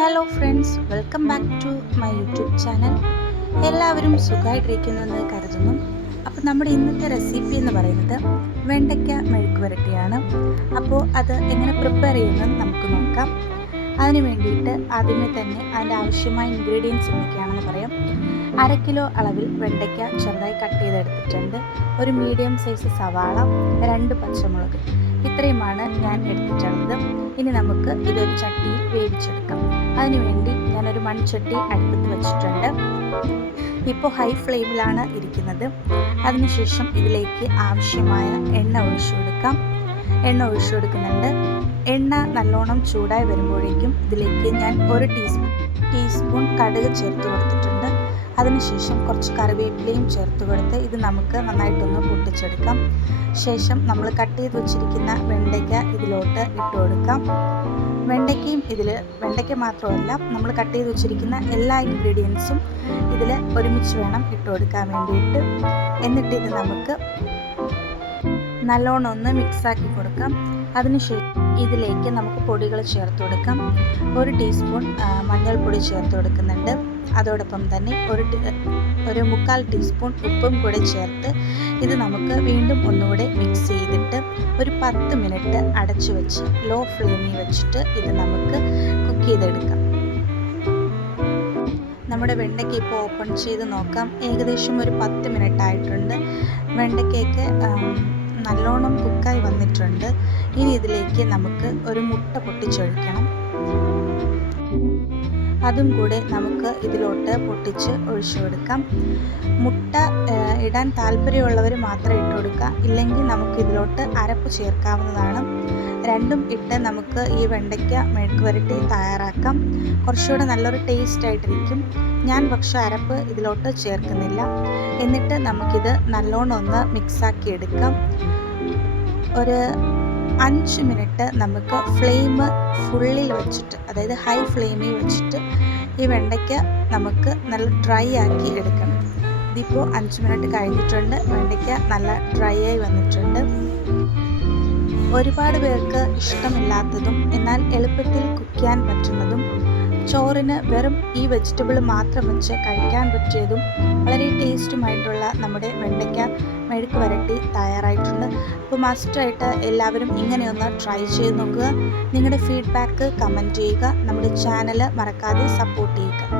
Hello friends, welcome back to my YouTube channel. എല്ലാവരും സുഖമായിട്ടിരിക്കുന്നുവെന്ന് കരുതുന്നു. അപ്പോൾ നമ്മുടെ ഇന്നത്തെ റെസിപ്പി എന്ന് പറയുന്നത് വെണ്ടയ്ക്ക മെഴുക്ക് വരട്ടിയാണ്. അപ്പോൾ അത് എങ്ങനെ പ്രിപ്പയർ ചെയ്യുന്നത് നമുക്ക് നോക്കാം. അതിന് വേണ്ടിയിട്ട് ആദ്യമേ തന്നെ അതിൻ്റെ ആവശ്യമായ ഇൻഗ്രീഡിയൻസ് എന്തൊക്കെയാണെന്ന് പറയാം. 1/2 കിലോ അളവിൽ വെണ്ടയ്ക്ക ചെറുതായി കട്ട് ചെയ്തെടുത്തിട്ടുണ്ട്. ഒരു മീഡിയം സൈസ് സവാള, 2 പച്ചമുളക്, ഇത്രയുമാണ് ഞാൻ എടുത്തിട്ടുള്ളത്. ഇനി നമുക്ക് ഇതൊരു ചട്ടിയിൽ വേവിച്ചെടുക്കാം. അതിനുവേണ്ടി ഞാനൊരു മൺചട്ടി അടുപ്പത്ത് വെച്ചിട്ടുണ്ട്. ഇപ്പോൾ ഹൈ ഫ്ലെയിമിലാണ് ഇരിക്കുന്നത്. അതിനുശേഷം ഇതിലേക്ക് ആവശ്യമായ എണ്ണ ഒഴിച്ചു കൊടുക്കാം. എണ്ണ ഒഴിച്ചു കൊടുക്കുന്നുണ്ട്. എണ്ണ നല്ലോണം ചൂടായി വരുമ്പോഴേക്കും ഇതിലേക്ക് ഞാൻ 1 ടീസ്പൂൺ കടുക് ചേർത്ത് കൊടുത്തിട്ടുണ്ട്. അതിനുശേഷം കുറച്ച് കറിവേപ്പിലയും ചേർത്ത് കൊടുത്ത് ഇത് നമുക്ക് നന്നായിട്ടൊന്ന് പൊട്ടിച്ചെടുക്കാം. ശേഷം നമ്മൾ കട്ട് ചെയ്ത് വെച്ചിരിക്കുന്ന വെണ്ടയ്ക്ക ഇതിലോട്ട് ഇട്ട് കൊടുക്കാം. വെണ്ടയ്ക്ക മാത്രമല്ല, നമ്മൾ കട്ട് ചെയ്ത് വെച്ചിരിക്കുന്ന എല്ലാ ഇൻഗ്രീഡിയൻസും ഇതിൽ ഒരുമിച്ച് വേണം ഇട്ട് കൊടുക്കാൻ വേണ്ടിയിട്ട്. എന്നിട്ട് ഇത് നമുക്ക് നല്ലോണം ഒന്ന് മിക്സാക്കി കൊടുക്കാം. അതിനുശേഷം ഇതിലേക്ക് നമുക്ക് പൊടികൾ ചേർത്ത് കൊടുക്കാം. 1 ടീസ്പൂൺ മഞ്ഞൾപ്പൊടി ചേർത്ത് കൊടുക്കുന്നുണ്ട്. അതോടൊപ്പം തന്നെ ഒരു 1/4 ടീസ്പൂൺ ഉപ്പും കൂടെ ചേർത്ത് ഇത് നമുക്ക് വീണ്ടും ഒന്നുകൂടെ മിക്സ് ചെയ്തിട്ട് ഒരു 10 മിനിറ്റ് അടച്ചു വെച്ച് ലോ ഫ്ലെയിമിൽ വെച്ചിട്ട് ഇത് നമുക്ക് കുക്ക് ചെയ്തെടുക്കാം. നമ്മുടെ വെണ്ടയ്ക്ക ഇപ്പോൾ ഓപ്പൺ ചെയ്ത് നോക്കാം. ഏകദേശം ഒരു 10 മിനിറ്റ് ആയിട്ടുണ്ട്. വെണ്ടയ്ക്കയൊക്കെ നല്ലോണം കുക്കായി വന്നിട്ടുണ്ട്. ഇനി ഇതിലേക്ക് നമുക്ക് ഒരു മുട്ട പൊട്ടിച്ചൊഴിക്കണം. അതും കൂടെ നമുക്ക് ഇതിലോട്ട് പൊട്ടിച്ച് ഒഴിച്ചു കൊടുക്കാം. മുട്ട ഇടാൻ താല്പര്യമുള്ളവർ മാത്രം ഇട്ട് കൊടുക്കുക, ഇല്ലെങ്കിൽ നമുക്ക് ഇതിലോട്ട് അരപ്പ് ചേർക്കാവുന്നതാണ്. രണ്ടും ഇട്ട് നമുക്ക് ഈ വെണ്ടയ്ക്ക മെഴുക്ക് വരട്ടി തയ്യാറാക്കാം. കുറച്ചുകൂടെ നല്ലൊരു ടേസ്റ്റ് ആയിട്ടിരിക്കും. ഞാൻ പക്ഷേ അരപ്പ് ഇതിലോട്ട് ചേർക്കുന്നില്ല. എന്നിട്ട് നമുക്കിത് നല്ലോണം ഒന്ന് മിക്സാക്കി എടുക്കാം. ഒരു 5 മിനിറ്റ് നമുക്ക് ഫ്ലെയിം ഫുള്ളിൽ വെച്ചിട്ട്, അതായത് ഹൈ ഫ്ലെയിമിൽ വെച്ചിട്ട് ഈ വെണ്ടയ്ക്ക നമുക്ക് നല്ല ഡ്രൈ ആക്കി എടുക്കണം. ഇതിപ്പോൾ 5 മിനിറ്റ് കഴിഞ്ഞിട്ടുണ്ട്. വെണ്ടയ്ക്ക നല്ല ഡ്രൈ ആയി വന്നിട്ടുണ്ട്. ഒരുപാട് പേർക്ക് ഇഷ്ടമില്ലാത്തതും എന്നാൽ എളുപ്പത്തിൽ കുക്ക് ചെയ്യാൻ പറ്റുന്നതും ചോറിന് വെറും ഈ വെജിറ്റബിൾ മാത്രം വെച്ച് കഴിക്കാൻ പറ്റിയതും വളരെ ടേസ്റ്റുമായിട്ടുള്ള നമ്മുടെ വെണ്ടയ്ക്ക മെഴുക്ക് വരട്ടി തയ്യാറായിട്ടുണ്ട്. അപ്പോൾ മസ്റ്റായിട്ട് എല്ലാവരും ഇങ്ങനെയൊന്ന് ട്രൈ ചെയ്ത് നോക്കുക. നിങ്ങളുടെ ഫീഡ്ബാക്ക് കമൻറ്റ് ചെയ്യുക. നമ്മുടെ ചാനൽ മറക്കാതെ സപ്പോർട്ട് ചെയ്യുക.